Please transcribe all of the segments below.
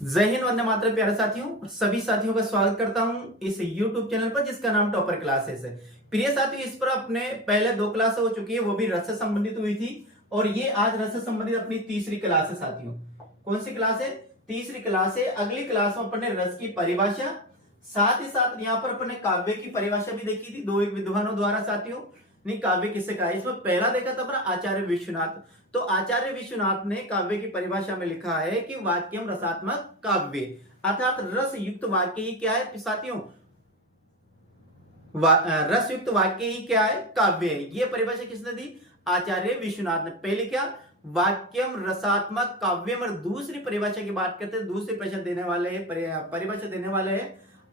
जय हिंद, वंदे मातरम। प्यारे साथियों, सभी साथियों का स्वागत करता हूं इस YouTube चैनल पर जिसका नाम टॉपर क्लासेस है। प्रिय साथियों, इस पर अपने पहले 2 क्लास हो चुकी है, वो भी रस से संबंधित हुई थी और ये आज रस से संबंधित अपनी तीसरी क्लास है। साथियों, कौन सी क्लास है? तीसरी क्लास है। अगली क्लास में अपने रस की परिभाषा, साथ ही साथ यहाँ पर अपने काव्य की परिभाषा भी देखी थी दो एक विद्वानों द्वारा। साथियों, नहीं, काव्य किसे कहा है? इसमें पहला देखा था अपना आचार्य विश्वनाथ। तो आचार्य विश्वनाथ ने काव्य की परिभाषा में लिखा है कि वाक्यम रसात्मक काव्य, अर्थात रस युक्त वाक्य ही क्या है साथियों? रस युक्त वाक्य ही क्या है? काव्य है। ये परिभाषा किसने दी? आचार्य विश्वनाथ ने। पहले क्या? वाक्यम रसात्मक काव्यम। और दूसरी परिभाषा की बात करते हैं, दूसरी परिभाषा देने वाले हैं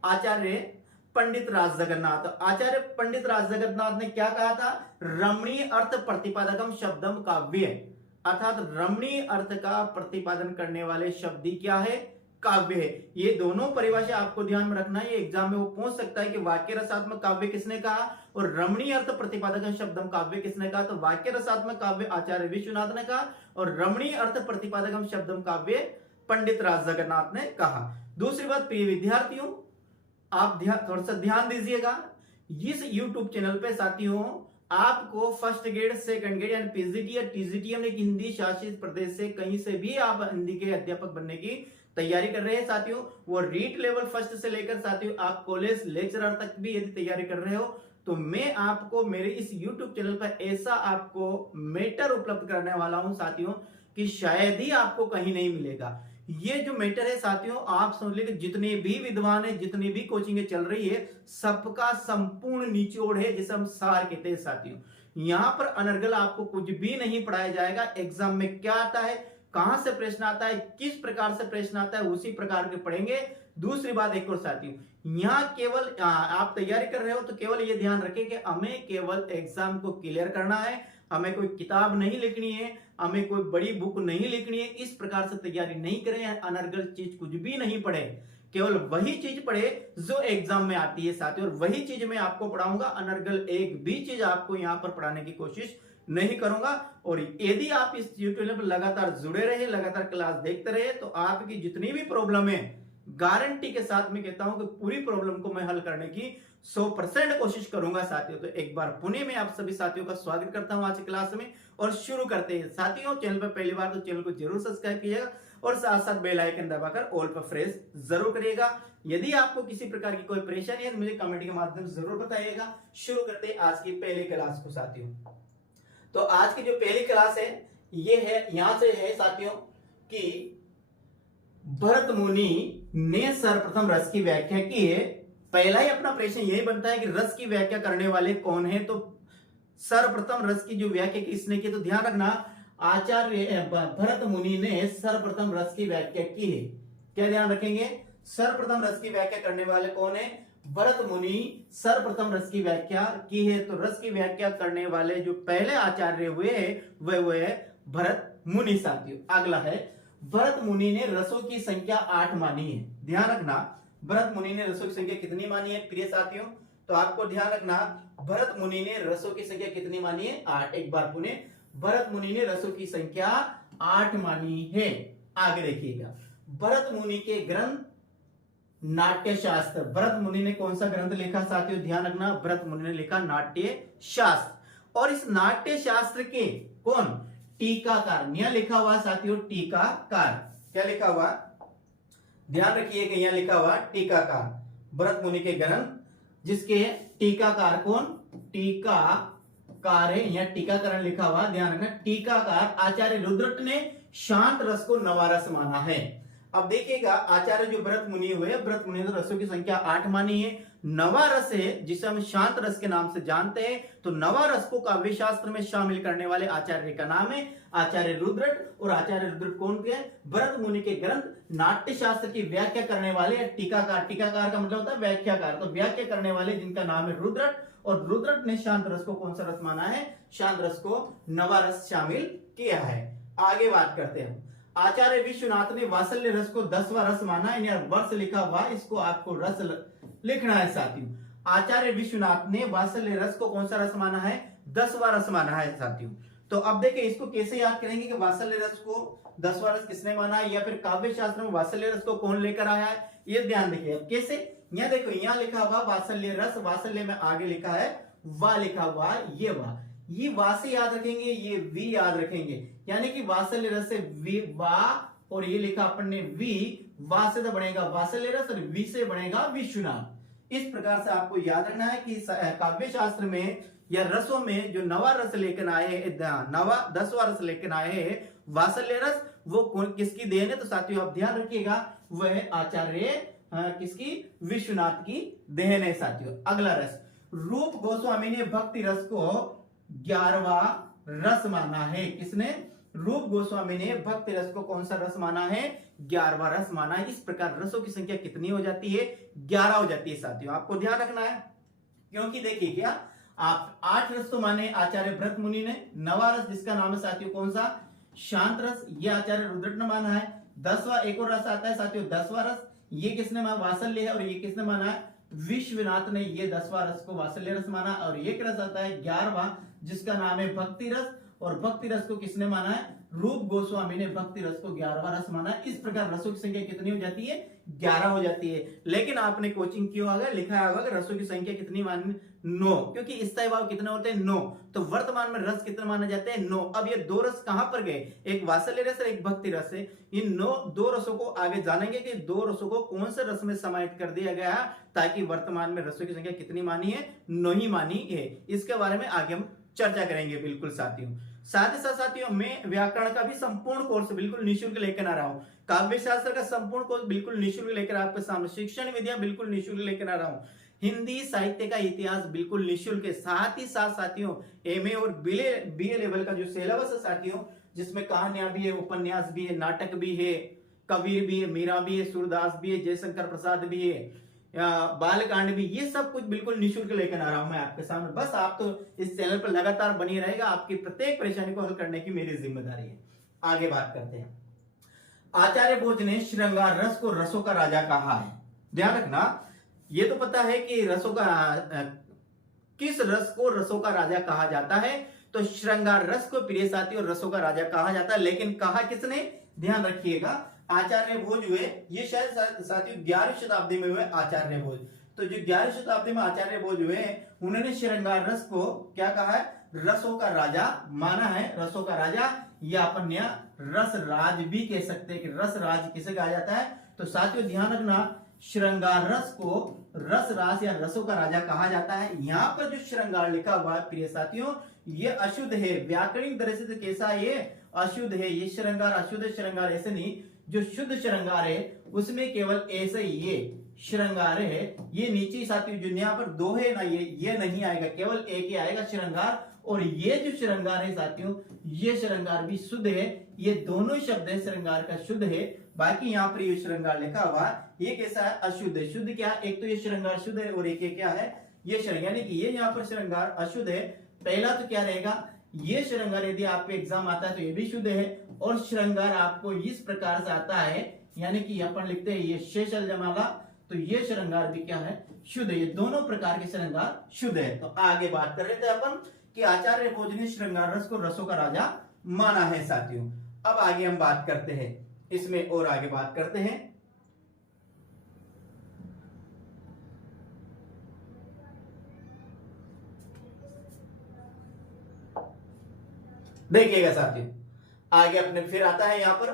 आचार्य पंडित राज जगन्नाथ। आचार्य पंडित राज जगन्नाथ ने क्या कहा था? रमणीय अर्थ प्रतिपादकम शब्दम काव्य, अर्थात रमणीय अर्थ का प्रतिपादन करने वाले शब्द ही क्या है? काव्य है। ये दोनों परिभाषा आपको ध्यान में रखना है, ये एग्जाम में वो पूछ सकता है कि वाक्य रसात्मक काव्य किसने कहा और रमणीय अर्थ प्रतिपादक शब्दम काव्य किसने कहा। तो वाक्य रसात्मक काव्य आचार्य विश्वनाथ ने कहा और रमणीय अर्थ प्रतिपादकम शब्दम काव्य पंडित राज जगन्नाथ ने कहा। दूसरी बात, प्रिय विद्यार्थियों, आप थोड़ा सा ध्यान दीजिएगा। इस YouTube चैनल पे साथियों आपको फर्स्ट ग्रेड, सेकंड ग्रेड यानी पीजीटी या टीजीटी यानी हिंदी शासित प्रदेश से कहीं से भी आप हिंदी के अध्यापक बनने की तैयारी कर रहे हैं साथियों, वो रीट लेवल फर्स्ट से लेकर साथियों आप कॉलेज लेक्चरर तक भी यदि तैयारी कर रहे हो, तो मैं आपको मेरे इस YouTube चैनल पर ऐसा आपको मेटर उपलब्ध करने वाला हूं साथियों कि शायद ही आपको कहीं नहीं मिलेगा। ये जो मैटर है साथियों, आप समझ लीजिए जितने भी विद्वान है, जितनी भी कोचिंग चल रही है, सबका संपूर्ण निचोड़ है जिसे हम सार कहते हैं साथियों। यहां पर अनर्गल आपको कुछ भी नहीं पढ़ाया जाएगा। एग्जाम में क्या आता है, कहां से प्रश्न आता है, किस प्रकार से प्रश्न आता है, उसी प्रकार के पढ़ेंगे। दूसरी बात एक और साथियों, यहां केवल आप तैयारी कर रहे हो तो केवल ये ध्यान रखें कि हमें केवल एग्जाम को क्लियर करना है, हमें कोई किताब नहीं लिखनी है, हमें कोई बड़ी बुक नहीं लिखनी है। इस प्रकार से तैयारी नहीं करें, अनर्गल चीज कुछ भी नहीं पढ़े, केवल वही चीज पढ़े जो एग्जाम में आती है साथियों, और वही चीज मैं आपको पढ़ाऊंगा। अनर्गल एक भी चीज आपको यहां पर पढ़ाने की कोशिश नहीं करूंगा। और यदि आप इस यूट्यूब पर लगातार जुड़े रहे, लगातार क्लास देखते रहे, तो आपकी जितनी भी प्रॉब्लम है, गारंटी के साथ मैं कहता हूं कि पूरी प्रॉब्लम को मैं हल करने की 100% कोशिश करूंगा साथियों। तो एक बार पुनः मैं आप सभी साथियों का स्वागत करता हूं आज की क्लास में और शुरू करते हैं साथियों। चैनल पर पहली बार तो चैनल को जरूर सब्सक्राइब कीजिएगा और साथ साथ बेल आइकन दबाकर ऑल पर प्रेस जरूर करिएगा। यदि आपको किसी प्रकार की कोई परेशानी है तो मुझे कमेंट के माध्यम से जरूर बताइएगा। शुरू करते हैं आज की पहली क्लास को साथियों। तो आज की जो पहली क्लास है ये है, यहां से है साथियों कि भरत मुनि ने सर्वप्रथम रस की व्याख्या की है। पहला ही अपना प्रश्न यही बनता है कि रस की व्याख्या करने वाले कौन है। तो सर्वप्रथम रस की जो व्याख्या किसने की, तो ध्यान रखना आचार्य भरत मुनि ने सर्वप्रथम रस की व्याख्या की है। क्या ध्यान रखेंगे? सर्वप्रथम रस की व्याख्या करने वाले कौन है? भरत मुनि सर्वप्रथम रस की व्याख्या की है। तो रस की व्याख्या करने वाले जो पहले आचार्य हुए वह है भरत मुनि साथियों। अगला है, भरत मुनि ने रसों की संख्या 8 मानी है। ध्यान रखना, भरत मुनि ने रसों की संख्या कितनी मानी है प्रिय साथियों? तो आपको ध्यान रखना, भरत मुनि ने रसों की संख्या कितनी मानी है? 8। एक बार पुनः, भरत मुनि ने रसों की संख्या 8 मानी है। आगे देखिएगा, भरत मुनि के ग्रंथ नाट्य शास्त्र। भरत मुनि ने कौन सा ग्रंथ लिखा साथियों? ध्यान रखना, भरत मुनि ने लिखा नाट्य शास्त्र। और इस नाट्य शास्त्र के कौन? टीकाकार। यहां लिखा हुआ साथियों टीकाकार। क्या लिखा हुआ? ध्यान रखिए कि यहां लिखा हुआ टीकाकार। भरत मुनि के ग्रंथ जिसके टीकाकार कौन? टीकाकार है, यहां टीकाकरण लिखा हुआ, ध्यान रखना। टीकाकार आचार्य रुद्रट ने शांत रस को नवारस माना है। अब देखिएगा, आचार्य जो भरत मुनि हुए, भरत मुनि ने रसों की संख्या 8 मानी है। नवा रस है जिसे हम शांत रस के नाम से जानते हैं। तो नवा रस को काव्य शास्त्र में शामिल करने वाले आचार्य का नाम है आचार्य रुद्रट। और आचार्य रुद्रट कौन के? भरत मुनि के ग्रंथ नाट्य शास्त्र की व्याख्या करने वाले टीकाकार। टीकाकार का मतलब होता है व्याख्याकार। तो व्याख्या करने वाले जिनका नाम है रुद्रट, और रुद्रट ने शांत रस को कौन सा रस माना है? शांत रस को नवा रस शामिल किया है। आगे बात करते हैं, आचार्य विश्वनाथ ने वात्सल्य रस को 10वां रस माना है। वर्ष लिखा हुआ, इसको आपको रस लिखना है साथियों। आचार्य विश्वनाथ ने वात्सल्य रस को कौन सा रस माना है? 10वां रस माना है साथियों। तो अब देखिए इसको कैसे याद करेंगे कि वात्सल्य रस को 10वां रस किसने माना है, या फिर काव्य शास्त्र में वात्सल्य रस को कौन लेकर आया है, ये ध्यान देखिए। अब कैसे, यहाँ देखो यहाँ लिखा हुआ वात्सल्य रस, वात्सल्य में आगे लिखा है वा, लिखा हुआ ये वा, ये वा से याद रखेंगे, ये वी याद रखेंगे, यानी कि वात्सल्य रस से वी वा, और ये लिखा अपन ने वी, वा से तो बनेगा वात्सल्य रस और वी से बनेगा विश्वनाथ। इस प्रकार से आपको याद रखना है कि काव्य शास्त्र में या रसों में जो नवा रस लेकर आए हैं, नवा 10वां रस लेकर आए हैं वात्सल्य रस, वो किसकी देन है, तो साथियों आप ध्यान रखिएगा वह आचार्य किसकी, विश्वनाथ की देन है साथियों। अगला रस, रूप गोस्वामी ने भक्ति रस को 11वां रस माना है। किसने, रूप गोस्वामी ने भक्ति रस को कौन सा रस माना है, 11वां रस माना है। इस प्रकार रसों की संख्या कितनी हो जाती है, 11 हो जाती है साथियों, आपको ध्यान रखना है। क्योंकि देखिए क्या, आप 8 रस तो माने आचार्य भरत मुनि ने, 9वां रस जिसका नाम है साथियों कौन सा, शांत रस, ये आचार्य रुद्रट ने माना है। 10वां एक और रस आता है साथियों 10वां रस, ये किसने माना, वात्सल्य है, और ये किसने माना है, विश्वनाथ ने ये 10वां रस को वात्सल्य रस माना। और एक रस आता है 11वां जिसका नाम है भक्ति रस, और भक्ति रस को किसने माना है, रूप गोस्वामी ने भक्ति रस को 11वां रस माना। इस प्रकार रसों की संख्या कितनी हो जाती है, 11 हो जाती है। लेकिन आपने कोचिंग किया होगा, लिखा होगा कि रसों की संख्या कितनी मानी, 9, क्योंकि स्थायी भाव कितने होते हैं, 9, तो वर्तमान में रस कितने माने जाते हैं, 9। अब ये 2 रस कहां पर गए, एक वात्सल्य रस और एक भक्ति रस है। इन 2 रसों को आगे जानेंगे कि 2 रसों को कौन से रस में समाहित कर दिया गया, ताकि वर्तमान में रसों की संख्या कितनी मानी है, 9 ही मानी है। इसके बारे में आगे हम चर्चा करेंगे बिल्कुल साथियों। साथ ही साथ साथियों मैं व्याकरण का भी संपूर्ण कोर्स बिल्कुल निःशुल्क लेकर आ रहा हूं, काव्य शास्त्र का संपूर्ण कोर्स बिल्कुल निःशुल्क लेकर आपके सामने, शिक्षण विद्या बिल्कुल निःशुल्क लेकर आ रहा हूं, हिंदी साहित्य का इतिहास बिल्कुल निःशुल्क है। साथ ही साथ साथियों एमए और बीए लेवल का जो सिलेबस है साथियों, जिसमें कहानियां भी है, उपन्यास भी है, नाटक भी है, कबीर भी है, मीरा भी है, सूरदास भी है, जयशंकर प्रसाद भी है, बालकांड भी, ये सब कुछ बिल्कुल निःशुल्क लेकर आ रहा हूं मैं आपके सामने। बस आप तो इस चैनल पर लगातार बनी रहेगा, आपकी प्रत्येक परेशानी को हल करने की मेरी जिम्मेदारी है। आगे बात करते हैं। आचार्य भोज ने श्रृंगार रस को रसों का राजा कहा है। ध्यान रखना, ये तो पता है कि रसों का किस रस को रसों का राजा कहा जाता है, तो श्रृंगार रस को प्रिय साथी और रसों का राजा कहा जाता है। लेकिन कहा किसने, ध्यान रखिएगा, आचार्य भोज हुए, ये शायद साथियों 11वीं शताब्दी में हुए आचार्य भोज। तो जो 11वीं शताब्दी में आचार्य भोज हुए उन्होंने श्रृंगार रस को क्या कहा है, रसों का राजा माना है, रसों का राजा, या अपन रस राज भी कह सकते हैं कि रस राज किसे कहा जाता है। तो साथियों ध्यान रखना, श्रृंगार रस को रस रास या रसों का राजा कहा जाता है। यहाँ पर जो श्रृंगार लिखा हुआ है प्रिय साथियों, ये अशुद्ध है, व्याकरणिक दृष्टि से कैसा है, ये अशुद्ध है। ये श्रृंगार अशुद्ध श्रृंगार, ऐसे नहीं, जो शुद्ध श्रृंगार है उसमें केवल ऐसे ही ये श्रृंगार है। ये नीचे साथियों जो यहाँ पर 2 है ना, ये नहीं आएगा, केवल एक ही आएगा श्रृंगार। और ये जो श्रृंगार है साथियों, ये श्रृंगार भी शुद्ध है। ये दोनों शब्द है श्रृंगार का शुद्ध है। बाकी यहाँ पर ये श्रृंगार लिखा हुआ, ये कैसा है, अशुद्ध है। शुद्ध क्या, एक तो ये श्रृंगार शुद्ध है और एक क्या है, ये श्रृंगार, यानी कि ये यहाँ पर श्रृंगार अशुद्ध है। पहला तो क्या रहेगा, ये श्रृंगार यदि आपके एग्जाम आता है तो ये भी शुद्ध है, और श्रृंगार आपको इस प्रकार से आता है, यानी कि अपन लिखते हैं ये शेषल जमाला, तो ये श्रृंगार भी क्या है, शुद्ध है। ये दोनों प्रकार के श्रृंगार शुद्ध है। तो आगे बात कर रहे थे अपन कि आचार्य भोज ने श्रृंगार रस को रसों का राजा माना है साथियों। अब आगे हम बात करते हैं इसमें, और आगे बात करते हैं। देखिएगा साथियों, आगे अपने फिर आता है यहां पर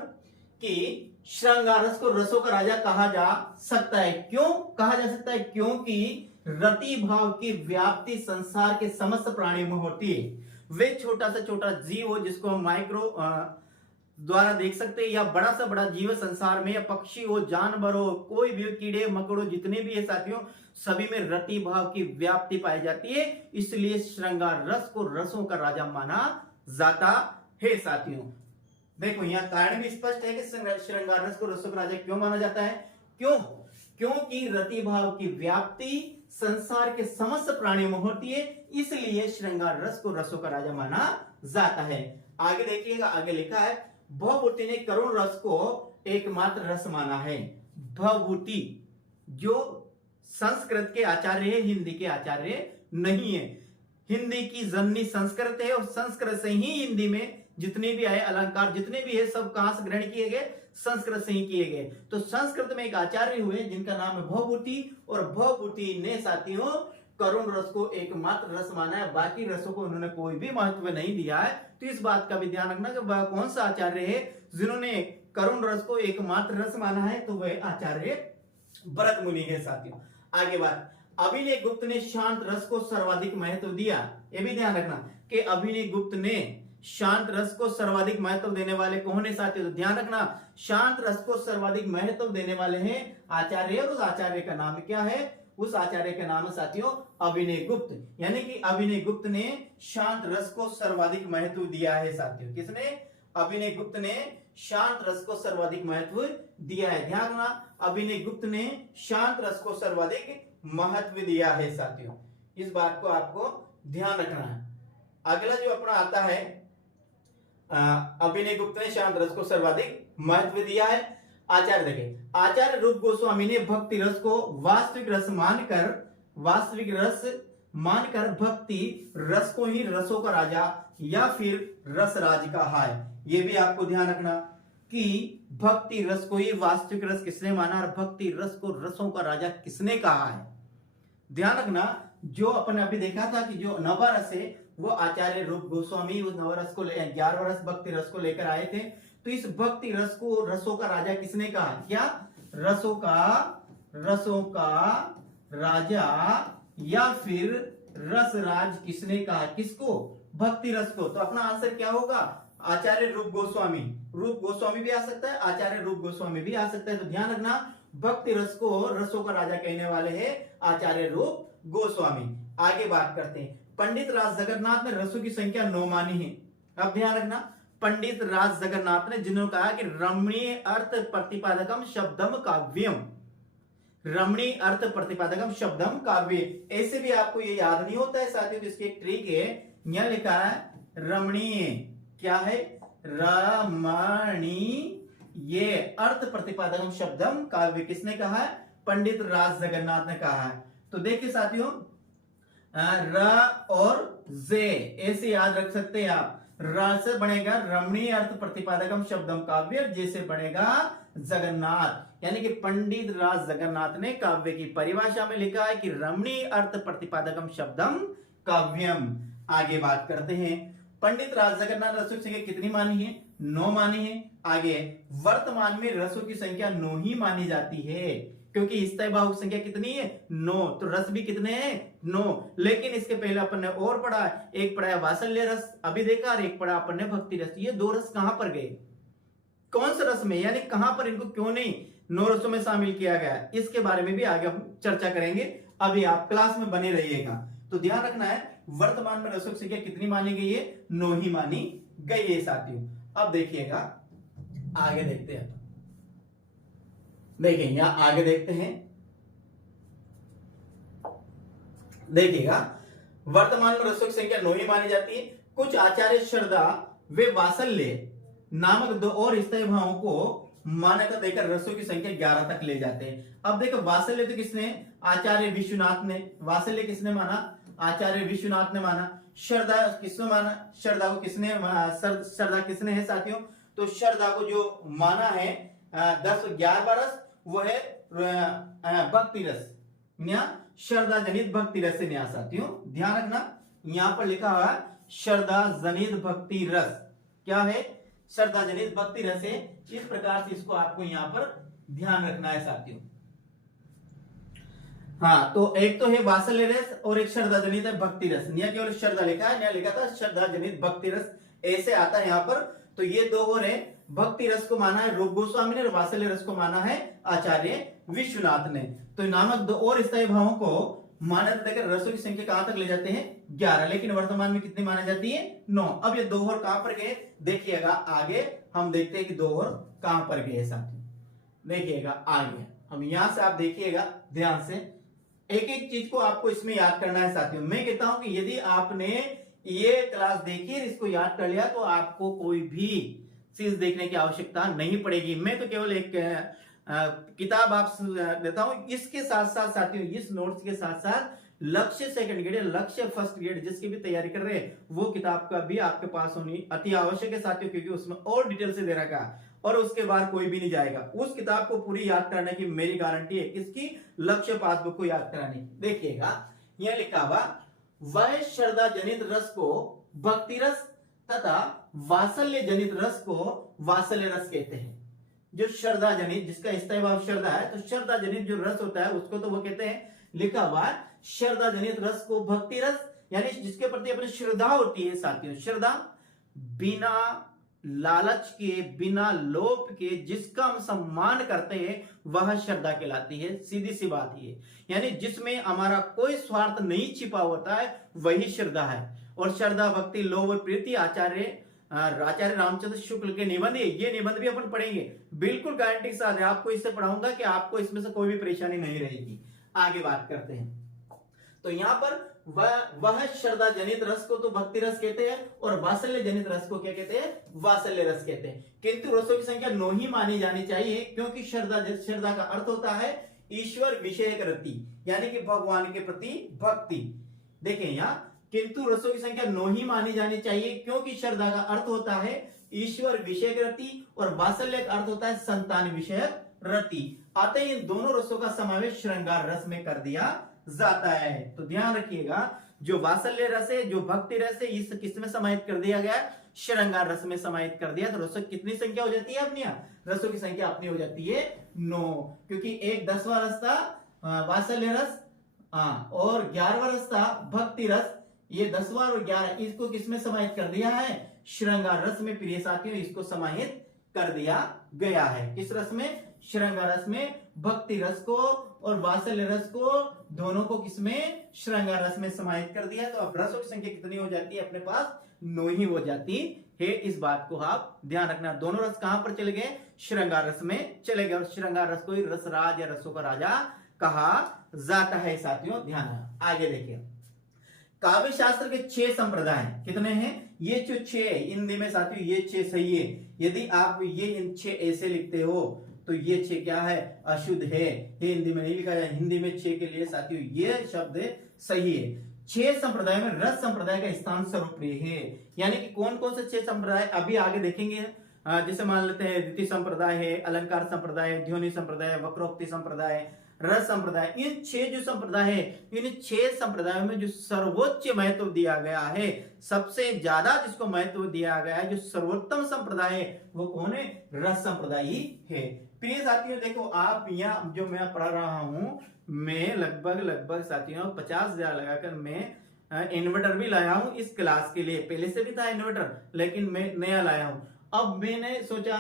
कि श्रृंगार रस को रसों का राजा कहा जा सकता है। क्यों कहा जा सकता है, क्योंकि रति भाव की व्याप्ति संसार के समस्त प्राणियों में होती है। वे छोटा से छोटा जीव हो जिसको हम माइक्रो द्वारा देख सकते हैं, या बड़ा से बड़ा जीव संसार में, या पक्षी हो, जानवर हो, कोई भी कीड़े मकोड़ो जितने भी है साथियों, सभी में रति भाव की व्याप्ति पाई जाती है। इसलिए श्रृंगार रस को रसों का राजा माना जाता है साथियों। देखो यहाँ कारण भी स्पष्ट है कि श्रृंगार रस को रसों का राजा क्यों माना जाता है। क्यों, क्योंकि रति भाव की व्याप्ति संसार के समस्त प्राणियों में होती है, इसलिए श्रृंगार रस को रसों का राजा माना जाता है। आगे देखिएगा, आगे लिखा है भवभूति ने करुण रस को एकमात्र रस माना है। भवभूति जो संस्कृत के आचार्य है, हिंदी के आचार्य नहीं है। हिंदी की जननी संस्कृत है और संस्कृत से ही हिंदी में जितने भी आए अलंकार जितने भी है सब कहां से ग्रहण किए गए, संस्कृत से ही किए गए। तो संस्कृत में एक आचार्य हुए जिनका नाम है भवभूति, और भवभूति ने साथियों करुण रस को एकमात्र रस माना है, बाकी रसों को उन्होंने कोई भी महत्व नहीं दिया है। तो इस बात का भी ध्यान रखना कि वह कौन सा आचार्य है जिन्होंने करुण रस को एकमात्र रस माना है, तो वह आचार्य भरत मुनि है साथियों। आगे बात, अभिनय गुप्त ने शांत रस को सर्वाधिक महत्व दिया। यह भी ध्यान रखना कि अभिनय गुप्त ने शांत रस को सर्वाधिक महत्व देने वाले कौन है साथियों, तो ध्यान रखना शांत रस को सर्वाधिक महत्व देने वाले हैं आचार्य, और उस आचार्य का नाम क्या है, उस आचार्य का नाम है साथियों अभिनय गुप्त। यानी कि अभिनय गुप्त ने शांत रस को सर्वाधिक महत्व दिया है साथियों। किसने, अभिनय गुप्त ने शांत रस को सर्वाधिक महत्व दिया है। ध्यान रखना अभिनय गुप्त ने शांत रस को सर्वाधिक महत्व दिया है साथियों, इस बात को आपको ध्यान रखना है। अगला जो अपना आता है अभिनय गुप्त ने शांत रस को सर्वाधिक महत्व दिया है। आचार्य देखें, आचार्य रूप गोस्वामी ने भक्ति रस को वास्तविक रस मानकर भक्ति रस को ही रसों का राजा या फिर रसराज कहा है। यह भी आपको ध्यान रखना कि भक्ति रस को ही वास्तविक रस किसने माना और भक्ति रस को रसों का राजा किसने कहा है। ध्यान रखना जो अपन अभी देखा था कि जो नवरस है वो आचार्य रूप गोस्वामी उस नवरस को 11 रस भक्ति रस को लेकर आए थे। तो इस भक्ति रस को रसों का राजा किसने कहा, क्या रसों का राजा या फिर रसराज किसने कहा, किसको, भक्ति रस को। तो अपना आंसर क्या होगा, आचार्य रूप गोस्वामी भी आ सकता है, आचार्य रूप गोस्वामी भी आ सकता है। तो ध्यान रखना भक्ति रस को रसों का राजा कहने वाले हैं आचार्य रूप गोस्वामी। आगे बात करते हैं, पंडित राज जगन्नाथ ने रसों की संख्या 9 मानी है। अब ध्यान रखना पंडित राज जगन्नाथ ने जिन्होंने कहा कि रमणीय अर्थ प्रतिपादकम शब्दम काव्यम, रमणीय अर्थ प्रतिपादकम शब्दम काव्य। ऐसे भी आपको ये याद नहीं होता है साथियों, तो इसकी एक ट्रिक है, यहां लिखा है रमणीय, क्या है रमणीय अर्थ प्रतिपादकम शब्दम काव्य, किसने कहा है, पंडित राज जगन्नाथ ने कहा है। तो देखिए साथियों र और जे ऐसे याद रख सकते हैं आप, र से बनेगा रमणीय अर्थ प्रतिपादकम शब्दम काव्य, जैसे बनेगा जगन्नाथ, यानी कि पंडित राज जगन्नाथ ने काव्य की परिभाषा में लिखा है कि रमणीय अर्थ प्रतिपादकम शब्दम काव्यम। आगे बात करते हैं, पंडित राज जगन्नाथ रसों की संख्या कितनी मानी है, 9 मानी है। आगे वर्तमान में रसों की संख्या 9 ही मानी जाती है, क्योंकि स्थायी बाहुक संख्या कितनी है 9, तो रस भी कितने हैं 9। लेकिन इसके पहले अपन ने और पढ़ा, एक पढ़ा वात्सल्य रस अभी देखा, और एक पढ़ा अपन ने भक्ति रस। ये 2 रस कहां पर गए, कौन से रस में, यानी कहां पर इनको क्यों नहीं 9 रसों में शामिल किया गया, इसके बारे में भी आगे हम चर्चा करेंगे। अभी आप क्लास में बने रहिएगा। तो ध्यान रखना है वर्तमान में रसों की संख्या कितनी मानी गई है, 9 ही मानी गई है साथियों। अब देखिएगा आगे देखते हैं, देखिए यहां आगे देखते हैं, देखिएगा वर्तमान में रसों की संख्या 9 ही मानी जाती है। कुछ आचार्य श्रद्धा वे वात्सल्य नामक 2 और स्थायी भावों को मान्यता देकर रसों की संख्या 11 तक ले जाते हैं। अब देखो वात्सल्य तो किसने, आचार्य विश्वनाथ ने, वात्सल्य किसने माना, आचार्य विश्वनाथ ने माना। श्रद्धा किसने माना, श्रद्धा को किसने, श्रद्धा किसने है साथियों, तो श्रद्धा को जो माना है 10 11 रस वो है भक्ति रस, श्रद्धा जनित भक्ति रस से न्याय साथियों। ध्यान रखना यहां पर लिखा हुआ श्रद्धा जनित भक्ति रस, क्या है श्रद्धा जनित भक्ति रस है। इस प्रकार से इसको आपको यहां पर ध्यान रखना है साथियों। हाँ, तो एक तो है वात्सल्य रस और एक श्रद्धा जनित है भक्ति रस। यहाँ केवल श्रद्धा लिखा है, यहाँ लिखा था श्रद्धा जनित भक्ति रस, ऐसे आता है यहाँ पर। तो ये 2 और है, भक्ति रस को माना है रूप गोस्वामी ने और वात्सल्य रस को माना है आचार्य विश्वनाथ ने। तो नामक 2 और स्थायी भावों को मान्यता देकर रसों की संख्या कहां तक ले जाते हैं 11, लेकिन वर्तमान में कितनी मानी जाती है 9। अब ये 2 और कहां पर गए देखिएगा, आगे हम देखते हैं कि 2 और कहां पर गए साथियों। देखिएगा आगे हम यहां से आप देखिएगा ध्यान से, एक एक चीज को आपको इसमें याद करना है साथियों। मैं कहता हूं कि यदि आपने ये क्लास देखी और इसको याद कर लिया तो आपको कोई भी चीज देखने की आवश्यकता नहीं पड़ेगी। मैं तो केवल एक किताब आप देता हूं, इसके साथ साथ साथियों, इस नोट्स के साथ साथ लक्ष्य सेकंड ग्रेड या लक्ष्य फर्स्ट ग्रेड जिसकी भी तैयारी कर रहे हैं वो किताब का भी आपके पास होनी अति आवश्यक है साथियों, क्योंकि उसमें और डिटेल से दे रखा है और उसके बाद कोई भी नहीं जाएगा। उस किताब को पूरी याद कराने की मेरी गारंटी है, किसकी? लक्ष्य पासबुक को याद कराने की। देखिएगा यह लिखा हुआ, वह श्रद्धा जनित रस को भक्ति रस तथा वात्सल्य जनित रस को वात्सल्य रस कहते हैं। जो श्रद्धा जनित, जिसका स्थायी भाव श्रद्धा है, तो श्रद्धा जनित जो रस होता है उसको तो वो कहते हैं, लिखा हुआ श्रद्धा जनित रस को भक्ति रस, यानी जिसके प्रति अपनी श्रद्धा होती है साथियों, श्रद्धा बिना लालच के, बिना लोभ के जिसका हम सम्मान करते हैं वह श्रद्धा कहलाती है। सीधी सी बात ये, यानी जिसमें हमारा कोई स्वार्थ नहीं छिपा होता है वही श्रद्धा है। और श्रद्धा भक्ति लोभ और प्रीति आचार्य रामचंद्र शुक्ल के निबंध है, ये निबंध भी अपन पढ़ेंगे, बिल्कुल गारंटी के साथ है। आपको इससे पढ़ाऊंगा कि आपको इसमें से कोई भी परेशानी नहीं रहेगी। आगे बात करते हैं, तो यहां पर वह श्रद्धा जनित रस को तो भक्ति रस कहते हैं और वात्सल्य जनित रस को क्या कहते हैं? वात्सल्य रस कहते हैं। किंतु रसों की संख्या 9 ही मानी जानी चाहिए, क्योंकि श्रद्धा का अर्थ होता है ईश्वर विषयक रति, यानी कि भगवान के प्रति भक्ति। देखें यहाँ, किंतु रसों की संख्या 9 ही मानी जानी चाहिए, क्योंकि श्रद्धा का अर्थ होता है ईश्वर विषयक रति और वात्सल्य का अर्थ होता है संतान विषयक रति। अतः इन दोनों रसों का समावेश श्रृंगार रस में कर दिया जाता है। तो ध्यान रखिएगा, जो वात्सल्य रस है, जो भक्ति रस है, इस किसमें समाहित कर दिया गया? श्रृंगार रस में समाहित कर दिया। तो रसों कितनी संख्या हो जाती है अपनी? रसों की संख्या अपनी हो जाती है 9, क्योंकि एक 10वां रस था वात्सल्य रस, और 11वां रस था भक्ति रस। ये 10वां और 11 इसको किसमें समाहित कर दिया है? श्रृंगार रस में। प्रिय साथियों, इसको समाहित कर दिया गया है। किस रस में? श्रृंगार रस में। भक्ति रस को और वात्सल्य रस को, दोनों को किसमें? श्रृंगार रस में समाहित कर दिया। तो अब रसों की संख्या कितनी हो जाती है अपने पास? 9 ही हो जाती है। इस बात को आप ध्यान रखना। दोनों रस कहां पर चले गए? श्रृंगार रस में चले गए। और श्रृंगार रस को ही रसराज या रसों का राजा कहा जाता है साथियों, ध्यान। आगे देखिए, काव्य शास्त्र के 6 संप्रदाय कितने हैं? ये जो 6 है हिंदी में साथियों, ये 6 सही है। यदि आप ये इन 6 ऐसे लिखते हो तो ये 6 क्या है? अशुद्ध है। ये हिंदी में नहीं लिखा है, हिंदी में 6 के लिए साथियों ये शब्द सही है। 6 संप्रदाय में रस संप्रदाय का स्थान सर्वप्रिय है। यानी कि कौन कौन से 6 संप्रदाय अभी आगे देखेंगे। जैसे मान लेते हैं द्वितीय संप्रदाय है, अलंकार संप्रदाय, ध्वनि संप्रदाय, वक्रोक्ति संप्रदाय, रस संप्रदाय। इन 6 जो संप्रदाय है, इन 6 संप्रदायों में जो सर्वोच्च महत्व दिया गया है, सबसे ज्यादा जिसको महत्व दिया गया है, जो सर्वोत्तम संप्रदाय है, वो कौन है? रस संप्रदाय ही है। प्रिय साथियों, देखो आप यहाँ जो मैं पढ़ा रहा हूं, मैं लगभग साथियों 50,000 लगाकर मैं इन्वर्टर भी लाया हूं इस क्लास के लिए। पहले से भी था इन्वर्टर, लेकिन मैं नया लाया हूं। अब मैंने सोचा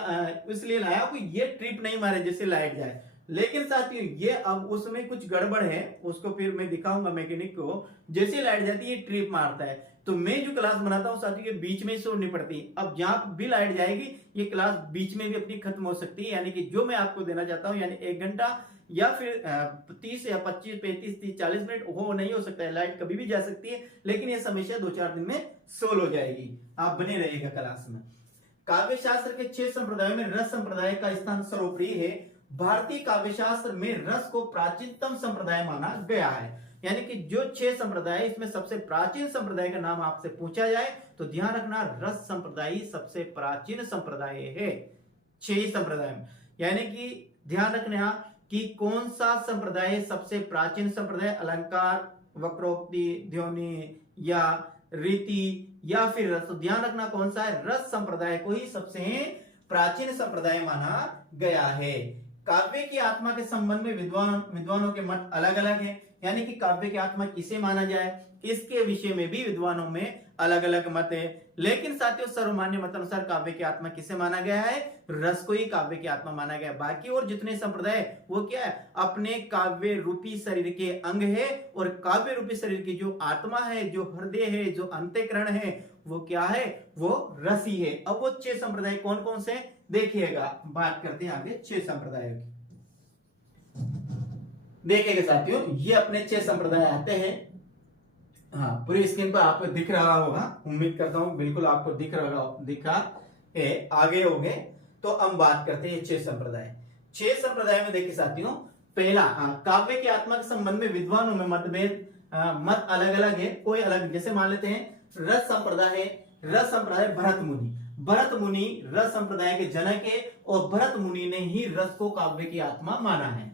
इसलिए लाया कि ये ट्रिप नहीं मारे जैसे लाइट जाए। लेकिन साथियों ये अब उसमें कुछ गड़बड़ है, उसको फिर मैं दिखाऊंगा मैकेनिक को। जैसे लाइट जाती है ट्रिप मारता है। तो मैं जो क्लास बनाता हूँ साथियों, ये बीच में छोड़नी पड़ती है। अब जहां भी लाइट जाएगी ये क्लास बीच में भी अपनी खत्म हो सकती है। यानी कि जो मैं आपको देना चाहता हूं, यानी 1 घंटा या फिर 30 या 25, 35, 30, 40 मिनट हो नहीं हो सकता है। लाइट कभी भी जा सकती है, लेकिन यह समस्या 2-4 दिन में सोल्व हो जाएगी। आप बने रहिएगा क्लास में। काव्य शास्त्र के 6 संप्रदायों में रस संप्रदाय का स्थान सर्वोपरि है। भारतीय काव्य शास्त्र में रस को प्राचीनतम संप्रदाय माना गया है। यानी कि जो 6 संप्रदाय, इसमें सबसे प्राचीन संप्रदाय का नाम आपसे पूछा जाए तो ध्यान रखना, रस संप्रदाय सबसे प्राचीन संप्रदाय है 6 संप्रदाय में। यानी कि ध्यान रखना कि कौन सा संप्रदाय सबसे प्राचीन संप्रदाय, अलंकार, वक्रोक्ति, ध्वनि या रीति या फिर रस। तो ध्यान रखना कौन सा है? रस संप्रदाय को ही सबसे प्राचीन संप्रदाय माना गया है। काव्य की आत्मा के संबंध में विद्वानों के मत अलग अलग हैं। यानी कि काव्य की आत्मा किसे माना जाए, इसके विषय में भी विद्वानों में अलग अलग मत है। लेकिन साथियों सर्वमान्य मत अनुसार काव्य की आत्मा किसे माना गया है? रस को ही काव्य की आत्मा माना गया है। बाकी और जितने संप्रदाय वो क्या है? अपने काव्य रूपी शरीर के अंग है। और काव्य रूपी शरीर की जो आत्मा है, जो हृदय है, जो अंतःकरण है, वो क्या है? वो रसी है। अब वो 6 संप्रदाय कौन कौन से देखिएगा, बात करते हैं आगे 6 संप्रदायों की। देखिएगा साथियों, ये अपने 6 संप्रदाय आते हैं। हाँ, पूरी स्क्रीन पर आपको दिख रहा होगा, उम्मीद करता हूं बिल्कुल आपको दिखा है। आगे हो गए तो हम बात करते हैं 6 संप्रदाय। 6 संप्रदाय में देखिए साथियों, पहला काव्य की आत्मा के संबंध में विद्वानों में मतभेद मत अलग अलग है, कोई अलग, जैसे मान लेते हैं रस संप्रदाय है, रस संप्रदाय भरत मुनि, भरत मुनि रस संप्रदाय के जनक है और भरत मुनि ने ही रस को काव्य की आत्मा माना है।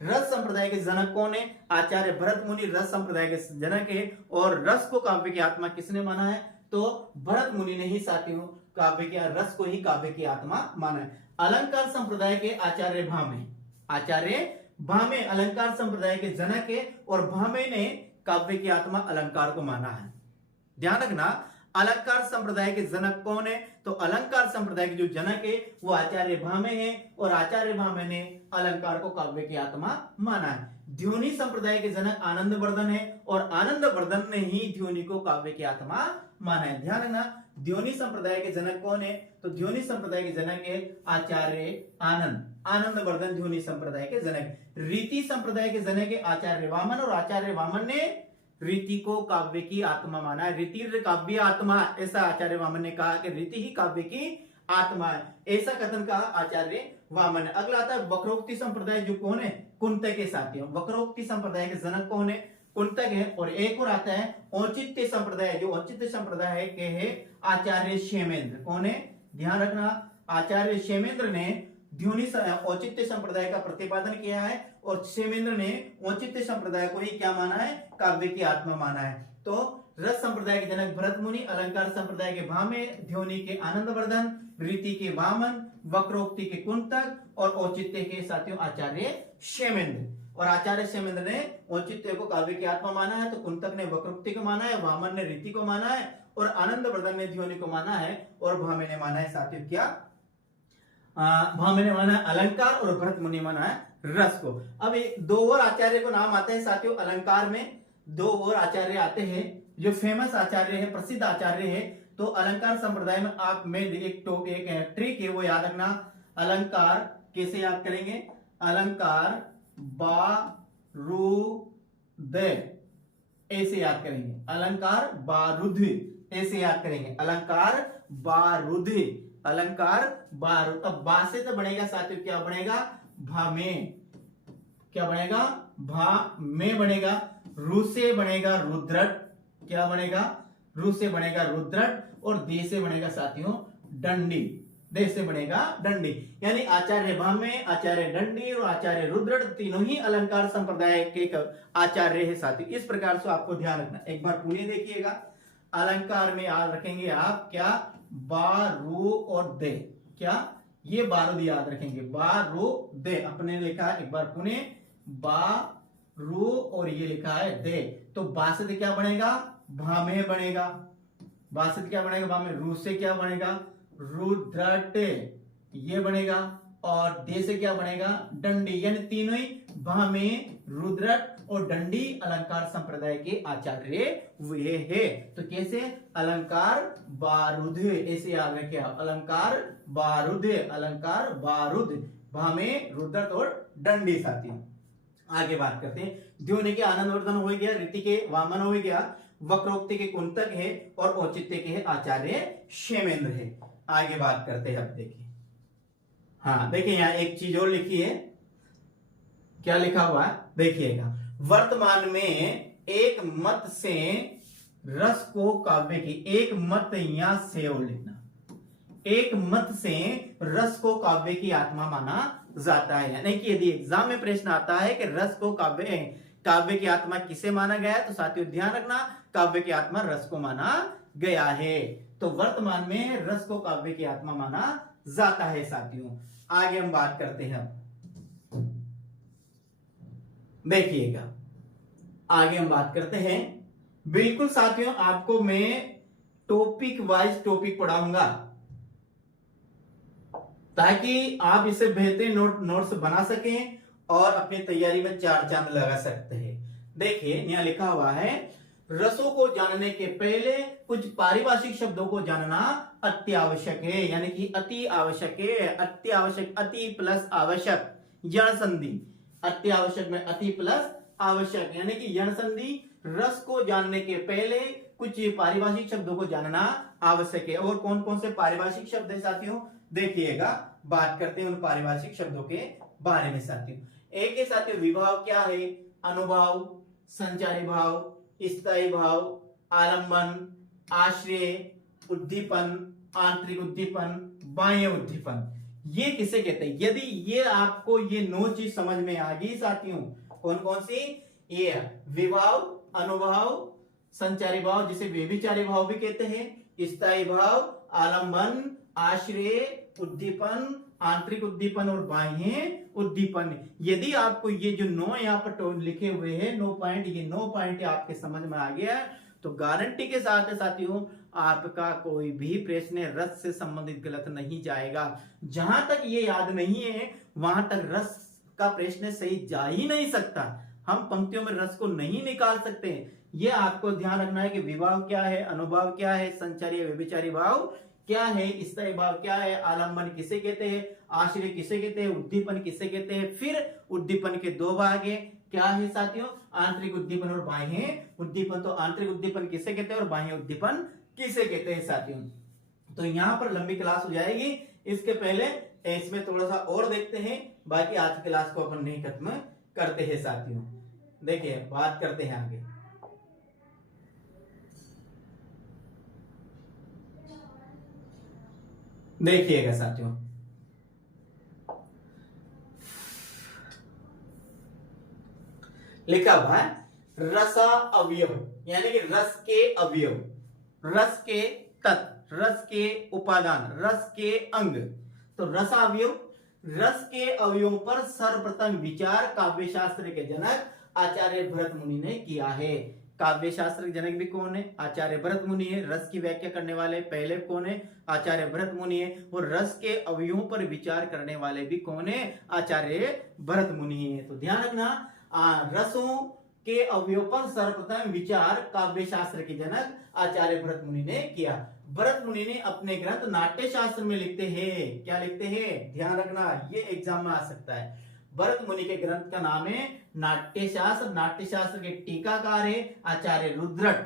रस संप्रदाय के जनक कौन है? आचार्य भरत मुनि रस संप्रदाय के जनक है और रस को काव्य की आत्मा किसने माना है? तो भरत मुनि ने ही साथियों काव्य की रस को ही काव्य की आत्मा माना है। अलंकार संप्रदाय के आचार्य भामे, आचार्य भामे अलंकार संप्रदाय के जनक है और भामे ने काव्य की आत्मा अलंकार को माना है। ध्यान रखना, अलंकार संप्रदाय के जनक कौन है? तो अलंकार संप्रदाय के जो जनक है वो आचार्य भामे है और आचार्य भामे ने अलंकार को काव्य की आत्मा माना है। ध्वनि संप्रदाय के जनक आनंद वर्धन है और आनंद वर्धन ने ही ध्वनि को काव्य की आत्मा माना है। ध्यान रखना, ध्वनि संप्रदाय के जनक कौन है? तो ध्वनि संप्रदाय के जनक है आचार्य आनंद, आनंद वर्धन ध्वनि संप्रदाय के जनक। रीति संप्रदाय के जनक है आचार्य वामन और आचार्य वामन ने रीति को काव्य की आत्मा माना है। रीति काव्य आत्मा, ऐसा आचार्य वामन ने कहा कि रीति ही काव्य की आत्मा है, ऐसा कथन कहा आचार्य वामन। अगला आता है वक्रोक्ति संप्रदाय, जो कौन है? कुंतक के साथियों। वक्रोक्ति संप्रदाय के जनक कौन है? कुंतक है। और एक और आता है औचित्य संप्रदाय, जो औचित्य संप्रदाय के है आचार्य क्षेमेंद्र। कौन है? ध्यान रखना, आचार्य क्षेमेंद्र ने ध्वनि औचित्य संप्रदाय का प्रतिपादन किया है और क्षेमेंद्र ने औचित्य संप्रदाय को ही क्या माना है? काव्य की आत्मा माना है। तो रस संप्रदाय के जनक भरत मुनि, अलंकार संप्रदाय के भामे, ध्वनि के आनंदवर्धन, रीति के वामन, वक्रोक्ति के कुंतक और औचित्य के साथियों आचार्य क्षेमेंद्र। और आचार्य क्षेमेंद्र ने औचित्य को काव्य की आत्मा माना है, तो कुंतक ने वक्रोक्ति को माना है, वामन ने रीति को माना है और आनंदवर्धन ने ध्वनि को माना है और भामे ने माना है साथियों क्या? भामे ने माना है अलंकार और भरत मुनि माना है रस को। अब दो और आचार्य को नाम आते हैं साथियों अलंकार में, दो और आचार्य आते हैं जो फेमस आचार्य है, प्रसिद्ध आचार्य है। तो अलंकार संप्रदाय में आप में एक ट्रिक है वो याद रखना, अलंकार कैसे याद करेंगे? अलंकार बारूद ऐसे याद करेंगे, अलंकार बारूद ऐसे याद करेंगे, अलंकार बारूद, अलंकार बारूद। अब बा से तो बनेगा साथियों क्या बनेगा? भामे, क्या बनेगा? भा में बनेगा। रू से बनेगा रुद्रट, क्या बनेगा? रू से बनेगा रुद्रट और दे से बनेगा साथियों दंडी, दे से बनेगा दंडी। यानी आचार्य भामे, आचार्य दंडी और आचार्य रुद्रट तीनों ही अलंकार संप्रदाय के आचार्य है साथियों। इस प्रकार से आपको ध्यान रखना। एक बार पुनः देखिएगा, अलंकार में याद रखेंगे आप क्या? बा, रू और दे, क्या? ये बारूद याद रखेंगे, बा, रू, दे। अपने लिखा है एक बार पुनः, बा, रू और ये लिखा है दे। तो बा से क्या बनेगा? भामे बनेगा। बा से क्या बनेगा? भामे। रू से क्या बनेगा? रुद्रट ये बनेगा और दे से क्या बनेगा? दंडी। यानी तीनों ही भामे, रुद्रट और दंडी अलंकार संप्रदाय के आचार्य हुए हैं। तो कैसे? अलंकार बारूद ऐसे याद रखे आप, अलंकार बारूद, अलंकार बारूद, भामे, रुद्रट और दंडी साथियों। आगे बात करते हैं, ध्वनि के आनंदवर्धन हो गया, रीति के वामन हो गया, वक्रोक्ति के कुंतक है और औचित्य के है आचार्य क्षेमेंद्र है। आगे बात करते हैं, अब देखिए, हाँ देखिए यहाँ एक चीज और लिखी है, क्या लिखा हुआ है देखिएगा, वर्तमान में एक मत से रस को काव्य की, एक मत यहां से और लिखना, एक मत से रस को काव्य की आत्मा माना जाता है। यानी कि यदि एग्जाम में प्रश्न आता है कि रस को काव्य की आत्मा किसे माना गया है, तो साथियों ध्यान रखना काव्य की आत्मा रस को माना गया है। तो वर्तमान में रस को काव्य की आत्मा माना जाता है साथियों। आगे हम बात करते हैं, देखिएगा आगे हम बात करते हैं। बिल्कुल साथियों आपको मैं टॉपिक वाइज टॉपिक पढ़ाऊंगा ताकि आप इसे बेहतर नोट्स बना सकें और अपनी तैयारी में चार चांद लगा सकते हैं। देखिए यहाँ लिखा हुआ है, रसों को जानने के पहले कुछ पारिभाषिक शब्दों को जानना अति आवश्यक है। यानी कि अति आवश्यक है, अति आवश्यक, अति प्लस आवश्यक, यण संधि, अति आवश्यक में अति प्लस आवश्यक, यानी कि यण संधि। रस को जानने के पहले कुछ पारिभाषिक शब्दों को जानना आवश्यक है। और कौन कौन से पारिभाषिक शब्द है साथियों, देखिएगा, बात करते हैं उन पारिभाषिक शब्दों के बारे में साथियों। एक है साथियों विभाव क्या है, अनुभाव, संचारी भाव, स्थायी भाव, आलंबन, आश्रय, उद्दीपन, आंतरिक उद्दीपन, बाह्य उद्दीपन, ये किसे कहते हैं? यदि ये आपको ये 9 चीज समझ में आ गई साथियों, कौन कौन सी? ये विभाव, अनुभाव, संचारी भाव जिसे व्यभिचारी भाव भी कहते हैं, स्थायी भाव, आलंबन, आश्रय, उद्दीपन, आंतरिक उद्दीपन और बाह्य उद्दीपन। यदि आपको ये जो 9 यहाँ पर लिखे हुए हैं 9 पॉइंट, ये 9 पॉइंट आपके समझ में आ गया तो गारंटी के साथ है साथियों आपका कोई भी प्रश्न रस से संबंधित गलत नहीं जाएगा। जहां तक ये याद नहीं है वहां तक रस का प्रश्न सही जा ही नहीं सकता। हम पंक्तियों में रस को नहीं निकाल सकते। ये आपको ध्यान रखना है कि विभाव क्या है, अनुभाव क्या है, संचारी व्यभिचारी भाव क्या है, स्थायी भाव क्या है, आलंबन किसे कहते हैं, आश्रय किसे कहते हैं, उद्दीपन किसे कहते हैं। फिर उद्दीपन के 2 भाग है, क्या है साथियों? आंतरिक उद्दीपन और बाह्य उद्दीपन। तो आंतरिक उद्दीपन किसे कहते हैं और बाह्य उद्दीपन किसे कहते हैं साथियों। तो यहां पर लंबी क्लास हो जाएगी, इसके पहले इसमें थोड़ा सा और देखते हैं, बाकी आज की क्लास को अपन नहीं खत्म करते हैं साथियों। देखिए बात करते हैं आगे। देखिएगा साथियों, लिखा हुआ है रसा अवयव, यानी कि रस के अवयव, रस के तत्व, रस के उपादान, रस के अंग। तो रसा अवयव, रस के अवयवों पर सर्वप्रथम विचार काव्यशास्त्र के जनक आचार्य भरत मुनि ने किया है। काव्य शास्त्र के जनक भी कौन है? आचार्य भरत मुनि है। रस की व्याख्या करने वाले पहले कौन है? आचार्य भरत मुनि है। और रस के अवयवों पर विचार करने वाले भी कौन है? आचार्य भरत मुनि है। तो ध्यान रखना, रसों के अवयवों पर सर्वप्रथम विचार काव्य शास्त्र के जनक आचार्य भरत मुनि ने किया। भरत मुनि ने अपने ग्रंथ नाट्य शास्त्र में लिखते हैं, क्या लिखते हैं? ध्यान रखना, ये एग्जाम में आ सकता है। भरत मुनि के ग्रंथ का नाम है नाट्य शास्त्र। नाट्य शास्त्र के टीकाकार है आचार्य रुद्रट।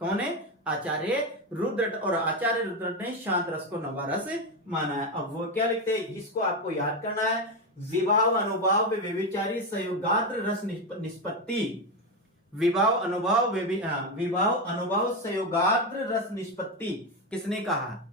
कौन है? आचार्य रुद्रट। और आचार्य रुद्रट ने शांत रस को नवारस माना है। अब वो क्या लिखते हैं, इसको आपको याद करना है। विभाव अनुभाव व्यभिचारी संयोगाग्र रस निष्पत्ति। विभाव अनुभाव विभाव अनुभाव संयोगाग्र रस निष्पत्ति किसने कहा?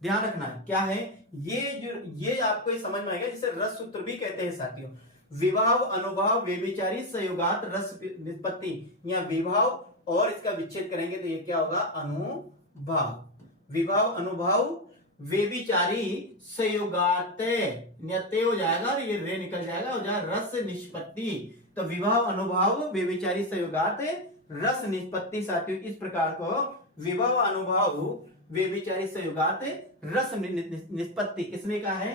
ध्यान रखना क्या है ये आपको ये समझ में आएगा, जिसे रस सूत्र भी कहते हैं साथियों। विभाव अनुभाव व्यभिचारी संयोगात रस निष्पत्ति, या विभाव और इसका विच्छेद करेंगे तो ये क्या होगा? अनुभाव। विभाव अनुभाव व्यभिचारी संयोगात हो जाएगा और ये रे निकल जाएगा, हो जाएगा रस निष्पत्ति। तो विभाव अनुभाव व्यभिचारी संयोगात रस निष्पत्ति साथियों इस प्रकार को विभाव अनुभाव व्यभिचारी संयोगात रस निष्पत्ति किसने कहा है?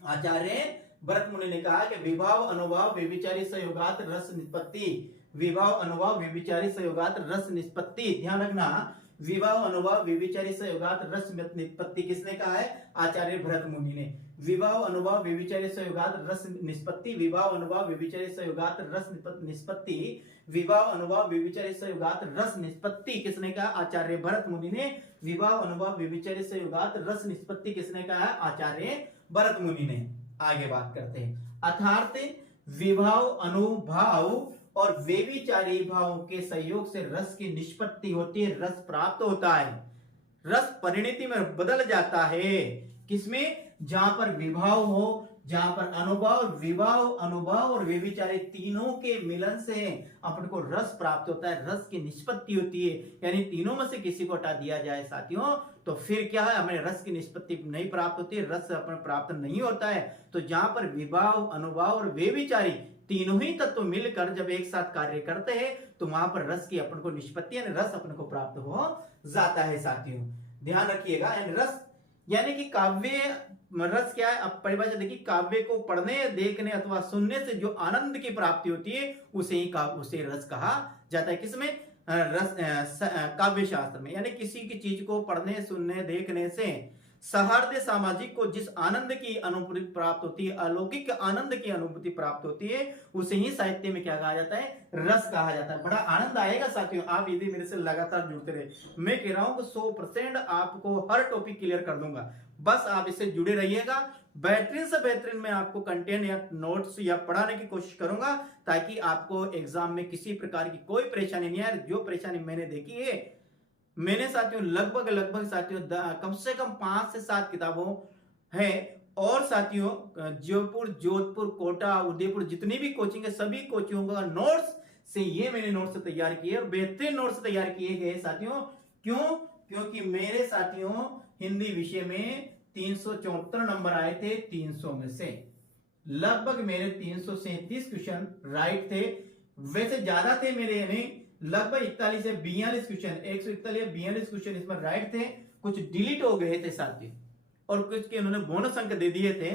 आचार्य भरत मुनि ने कहा कि विभाव अनुभाव व्यभिचारी संयोगात रस निष्पत्ति। विभाव अनुभाव व्यभिचारी संयोगात रस निष्पत्ति। ध्यान रखना, विभाव अनुभाव व्यभिचारी संयोगात रस निष्पत्ति किसने कहा है? आचार्य भरत मुनि ने। विभाव अनुभाव व्यभिचारी संयोगात रस निष्पत्ति। विभाव अनुभाव व्यभिचारी संयोगात रस निष्पत्ति। विभाव अनुभाव व्यभिचारी संयोगात रस निष्पत्ति किसने कहा? आचार्य भरत मुनि ने। विभाव अनुभाव व्यभिचारी संयोगात रस निष्पत्ति किसने कहा? आचार्य भरत मुनि ने। आगे बात करते हैं। अर्थात विभाव अनुभाव और व्यभिचारी भावों के सहयोग से रस की निष्पत्ति होती है, रस प्राप्त होता है, रस परिणति में बदल जाता है। किसमें? जहां पर विभाव हो, जहां पर अनुभाव, विभाव अनुभाव और व्यभिचारी तीनों के मिलन से अपन को रस प्राप्त होता है, रस की निष्पत्ति होती है। यानी तीनों में से किसी को हटा दिया जाए साथियों तो फिर क्या है? हमें रस की निष्पत्ति नहीं प्राप्त होती है, रस अपन प्राप्त नहीं होता है। तो जहां पर विभाव अनुभाव और व्यभिचारी तीनों ही तत्व मिलकर जब एक साथ कार्य करते हैं तो वहां पर रस की अपन को निष्पत्ति यानी रस अपन को प्राप्त हो जाता है साथियों। ध्यान रखिएगा, रस यानी कि काव्य रस क्या है? अब परिभाषा देखिए, काव्य को पढ़ने देखने अथवा सुनने से जो आनंद की प्राप्ति होती है उसे रस कहा जाता है। किसमें? काव्य शास्त्र में। यानी किसी की चीज को पढ़ने सुनने देखने से सौहार्द सामाजिक को जिस आनंद की अनुभूति प्राप्त होती है, अलौकिक आनंद की अनुभूति प्राप्त होती है, उसे ही साहित्य में क्या कहा जाता है? रस कहा जाता है। बड़ा आनंद आएगा साथियों, आप यदि मेरे से लगातार जुड़ते रहे। मैं कह रहा हूं कि 100% आपको हर टॉपिक क्लियर कर दूंगा। बस आप इससे जुड़े रहिएगा। बेहतरीन से बेहतरीन मैं आपको कंटेंट या नोट्स या पढ़ाने की कोशिश करूंगा ताकि आपको एग्जाम में किसी प्रकार की कोई परेशानी नहीं आए। जो परेशानी मैंने देखी है, मैंने साथियों लगभग साथियों कम से कम 5 से 7 किताबों है, और साथियों जयपुर, जोधपुर, कोटा, उदयपुर जितनी भी कोचिंग है सभी कोचिंगों का नोट्स से ये मैंने नोट्स तैयार किए और बेहतरीन नोट्स तैयार किए गए साथियों। क्यों? क्योंकि मेरे साथियों हिंदी विषय में 374 नंबर आए थे 300 में से। लगभग मेरे 337 क्वेश्चन राइट थे, वैसे ज्यादा थे मेरे, यानी लगभग 41 से 42 क्वेश्चन, 141 या 42 क्वेश्चन इसमें राइट थे। कुछ डिलीट हो गए थे साथियों और कुछ के उन्होंने बोनस अंक दे दिए थे।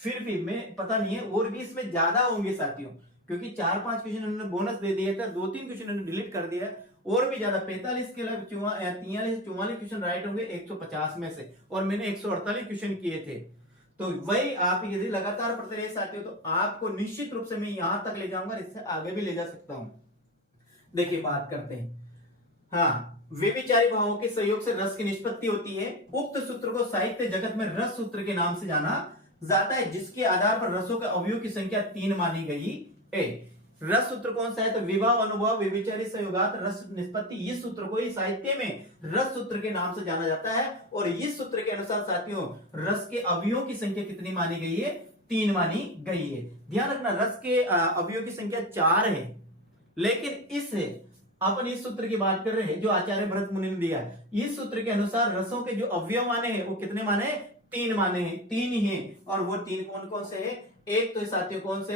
फिर भी मैं पता नहीं है और भी इसमें ज्यादा होंगे साथियों, क्योंकि 4-5 क्वेश्चन उन्होंने बोनस दे दिए थे, 2-3 क्वेश्चन उन्होंने डिलीट कर दिया, और भी ज्यादा 45 के लग 43 से 44 क्वेश्चन राइट होंगे 150 में से, और मैंने 148 क्वेश्चन किए थे। तो वही आप यदि लगातार पढ़ते रहे साथियों तो आपको निश्चित रूप से मैं यहां तक ले जाऊंगा, इससे आगे भी ले जा सकता हूं। देखिए बात करते हैं, हाँ, व्यभिचारी भावों के सहयोग से रस की निष्पत्ति होती है। उक्त सूत्र को साहित्य जगत में रस सूत्र के नाम से जाना जाता है, जिसके आधार पर रसों के अवयव की संख्या 3 मानी गई है। रस सूत्र कौन सा है? तो विभाव, अनुभव, व्यभिचारी, संयोगात, रस निष्पत्ति। इस सूत्र को ही साहित्य में रस सूत्र के नाम से जाना जाता है। और इस सूत्र के अनुसार साथियों रस के अवयवों की संख्या कितनी मानी गई है? 3 मानी गई है। ध्यान रखना, रस के अवयवों की संख्या 4 है, लेकिन इस अपन इस सूत्र की बात कर रहे हैं जो आचार्य भरत मुनि ने दिया है। इस सूत्र के अनुसार रसों के जो अवयव माने हैं वो कितने माने? 3 माने हैं, 3 ही हैं। और वो 3 कौन कौन से है? एक तो साथियों कौन से?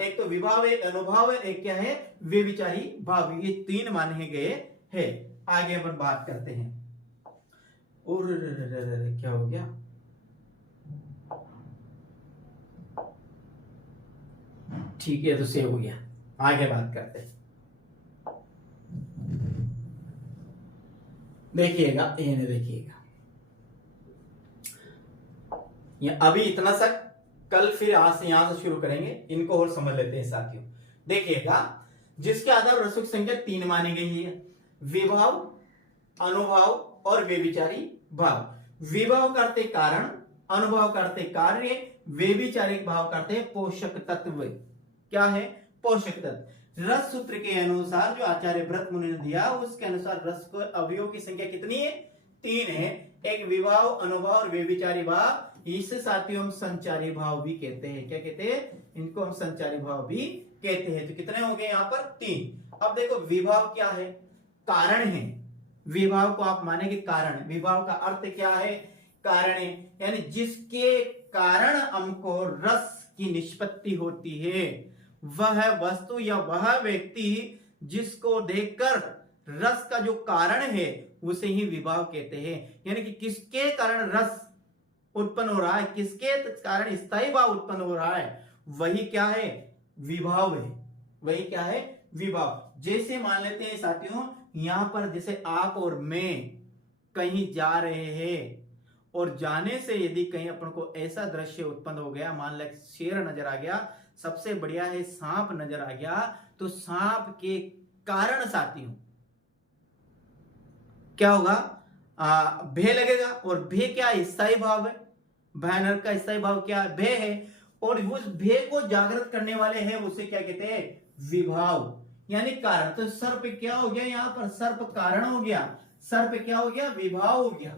एक तो विभाव है, अनुभव है, एक क्या है? व्यभिचारी भाव। ये 3 माने गए हैं। आगे अपन बात करते हैं। और क्या हो गया? ठीक है, तो सेव हो गया। आगे बात करते हैं। देखिएगा, ये देखिएगा, ये अभी इतना सा, कल फिर यहां से शुरू करेंगे, इनको और समझ लेते हैं साथियों। देखिएगा, जिसके आधार रसों की संख्या 3 मानी गई है, विभाव, अनुभव और व्यभिचारी भाव। विभाव करते कारण, अनुभव करते कार्य, व्यभिचारिक भाव करते पोषक तत्व। क्या है? पोषक तत्व। रस सूत्र के अनुसार जो आचार्य भरत मुनि ने दिया उसके अनुसार रस को अवयव की संख्या कितनी है? 3 है। एक विभाव, अनुभव और व्यभिचारी भाव। इसे साथियों हम संचारी भाव भी कहते हैं। क्या कहते हैं? इनको हम संचारी भाव भी कहते हैं। तो कितने हो गए यहाँ पर? 3। अब देखो, विभाव क्या है? कारण है। विभाव को आप मानेंगे कारण। विभाव का अर्थ क्या है? कारण है, यानी जिसके कारण हमको रस की निष्पत्ति होती है। वह वस्तु या वह व्यक्ति जिसको देखकर रस का जो कारण है उसे ही विभाव कहते हैं। यानी कि किसके कारण रस उत्पन्न हो रहा है, किसके कारण स्थायी भाव उत्पन्न हो रहा है, वही क्या है? विभाव है। वही क्या है? विभाव। जैसे मान लेते हैं साथियों, यहां पर जैसे आप और मैं कहीं जा रहे हैं और जाने से यदि कहीं अपन को ऐसा दृश्य उत्पन्न हो गया, मान लें शेर नजर आ गया, सबसे बढ़िया है सांप नजर आ गया, तो सांप के कारण साथियों क्या होगा? भय लगेगा। और भय क्या? स्थायी भाव है। भयानक का स्थायी भाव क्या है? भय है। और उस भय को जागृत करने वाले हैं उसे क्या कहते हैं? विभाव, यानी कारण। तो सर्प क्या हो गया? यहां पर सर्प कारण हो गया। सर्प क्या हो गया? विभाव हो गया।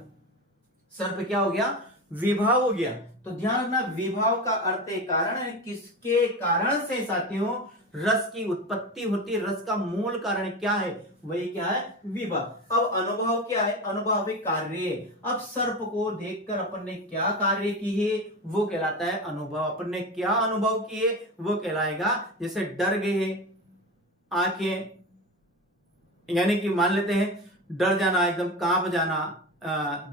सर्प क्या हो गया? विभाव हो गया। तो ध्यान रखना, विभाव का अर्थ है कारण है। किसके कारण से साथियों रस की उत्पत्ति होती है? रस का मूल कारण क्या है? वही क्या है? विभाव। अब अनुभव क्या है? अनुभव है कार्य। अब सर्प को देखकर अपन ने क्या कार्य की है वो कहलाता है अनुभव। अपन ने क्या अनुभव किए वो कहलाएगा। जैसे डर गए आंखें, यानी कि मान लेते हैं डर जाना, एकदम कांप जाना,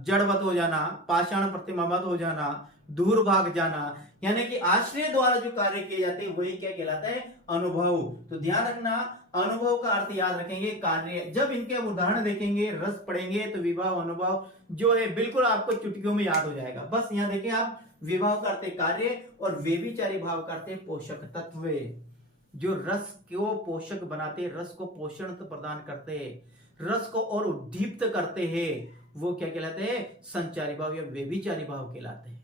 जड़वत हो जाना, पाषाण प्रतिमावत हो जाना, दूर भाग जाना, यानी कि आश्रय द्वारा जो कार्य किए जाते हैं वही क्या कहलाता है? अनुभव। तो ध्यान रखना, अनुभव का अर्थ याद रखेंगे कार्य। जब इनके उदाहरण देखेंगे, रस पढ़ेंगे, तो विभाव, अनुभव जो है बिल्कुल आपको चुटकियों में याद हो जाएगा। बस यहाँ देखिए आप, विभाव करते कार्य और व्यभिचारी भाव करते पोषक तत्व। जो रस को पोषक बनाते, रस को पोषण प्रदान करते, रस को और उद्दीप्त करते हैं, वो क्या कहलाते हैं, संचारी भाव या व्यभिचारी भाव कहलाते हैं।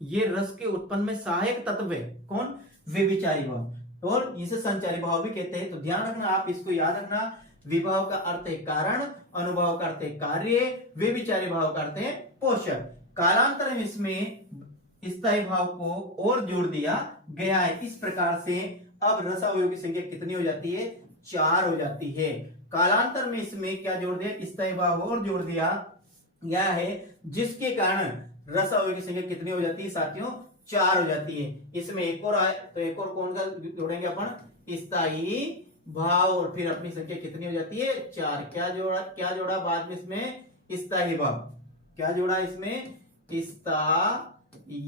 ये रस के उत्पन्न में सहायक तत्व है, कौन, व्यभिचारी भाव, और इसे संचारी भाव भी कहते हैं। तो ध्यान रखना, आप इसको याद रखना, विभाव का अर्थ है कारण, अनुभाव का अर्थ है कार्य, व्यभिचारी भाव का अर्थ है पोषक। कालांतर में इसमें स्थायी भाव को और जोड़ दिया गया है। इस प्रकार से अब रस अवयव की संख्या कितनी हो जाती है, 4 हो जाती है। कालांतर में इसमें क्या जोड़ दिया, स्थायी भाव और जोड़ दिया गया है, जिसके कारण रस अवयव की संख्या कितनी हो जाती है साथियों, 4 हो जाती है। इसमें एक और आए तो एक और कौन सा जोड़ेंगे अपन, स्थायी भाव, और फिर अपनी संख्या कितनी हो जाती है, 4। क्या जोड़ा बाद में इसमें, स्थायी भाव। क्या जोड़ा इसमें, स्थायी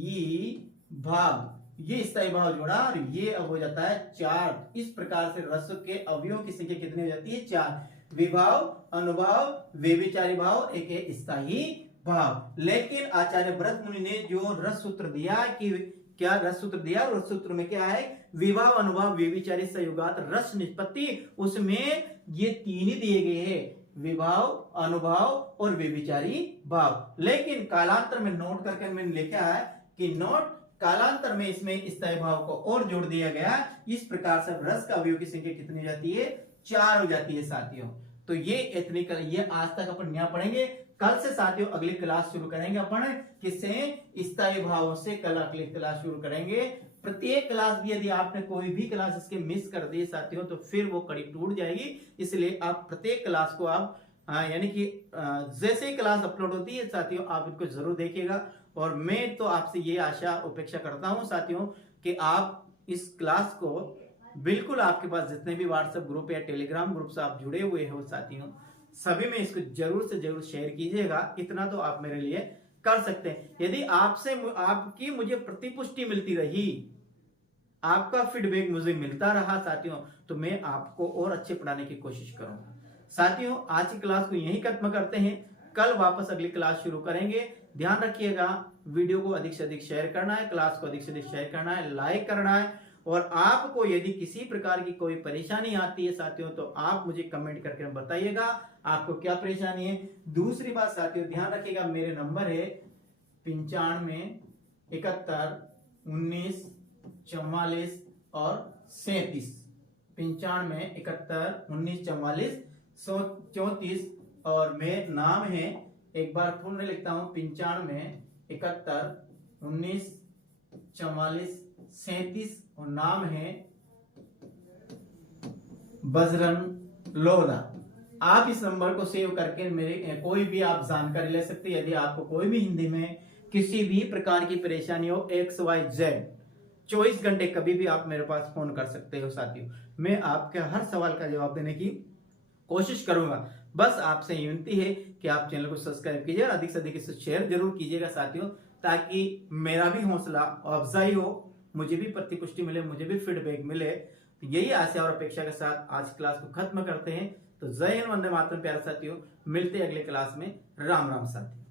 भाव, ये स्थायी भाव जोड़ा और ये अब हो जाता है 4। इस प्रकार से रस के अवयवों की संख्या कितनी हो जाती है, 4। विभाव, अनुभाव, व्यभिचारी भाव, एक है स्थायी भाव। लेकिन आचार्य भरत मुनि ने जो रस सूत्र दिया कि क्या रस सूत्र दिया, रस सूत्र में क्या है, विभाव, अनुभाव, व्यभिचारी संयुगात रस निष्पत्ति, उसमें ये 3 ही दिए गए हैं, विभाव, अनुभाव और व्यभिचारी भाव। लेकिन कालांतर में नोट करके मैंने लिखा है कि नोट कालांतर में इसमें स्थायी भाव को और जोड़ दिया गया। इस प्रकार से रस का अवयव की संख्या कितनी हो जाती है, 4 हो जाती है साथियों। तो ये एथनिकल, ये आज तक अपन यहाँ पढ़ेंगे। कल से साथियों अगली क्लास शुरू करेंगे अपन किससे, स्थायी भावों से कल अगली क्लास शुरू करेंगे। प्रत्येक क्लास भी यदि आपने कोई भी क्लास इसके मिस कर दी साथियों तो फिर वो कड़ी टूट जाएगी। इसलिए आप प्रत्येक क्लास को आप यानी कि जैसे ही क्लास अपलोड होती है साथियों आप इनको जरूर देखिएगा। और मैं तो आपसे ये आशा अपेक्षा करता हूं साथियों कि आप इस क्लास को बिल्कुल, आपके पास जितने भी व्हाट्सएप ग्रुप या टेलीग्राम ग्रुप से आप जुड़े हुए हो साथियों, सभी में इसको जरूर से जरूर शेयर कीजिएगा। इतना तो आप मेरे लिए कर सकते हैं। यदि आपसे आपकी मुझे प्रतिपुष्टि मिलती रही, आपका फीडबैक मुझे मिलता रहा साथियों, तो मैं आपको और अच्छे पढ़ाने की कोशिश करूंगा। साथियों आज की क्लास को यहीं खत्म करते हैं, कल वापस अगली क्लास शुरू करेंगे। ध्यान रखिएगा, वीडियो को अधिक से अधिक शेयर करना है, क्लास को अधिक से अधिक शेयर करना है, लाइक करना है। और आपको यदि किसी प्रकार की कोई परेशानी आती है साथियों तो आप मुझे कमेंट करके बताइएगा आपको क्या परेशानी है। दूसरी बात साथियों ध्यान रखिएगा, मेरे नंबर है 95 71 19 44 और 37। 95 71 19 44 34। और मेरे नाम है, एक बार पुनः लिखता हूं, 95 71 19 44 37 और नाम है बजरंग लोधा। आप इस नंबर को सेव करके मेरे कोई भी आप जानकारी ले सकते हैं। यदि आपको कोई भी हिंदी में किसी भी प्रकार की परेशानी हो, XYZ 24 घंटे कभी भी आप मेरे पास फोन कर सकते हो साथियों। मैं आपके हर सवाल का जवाब देने की कोशिश करूंगा। बस आपसे विनती है कि आप चैनल को सब्सक्राइब कीजिए और अधिक से अधिक इसे शेयर जरूर कीजिएगा साथियों, ताकि मेरा भी हौसला अफजाई हो, मुझे भी प्रतिपुष्टि मिले, मुझे भी फीडबैक मिले। तो यही आशा और अपेक्षा के साथ आज क्लास को खत्म करते हैं। तो जय हिंद, वंदे मातरम प्यारे साथियों, मिलते हैं अगले क्लास में। राम राम साथियों।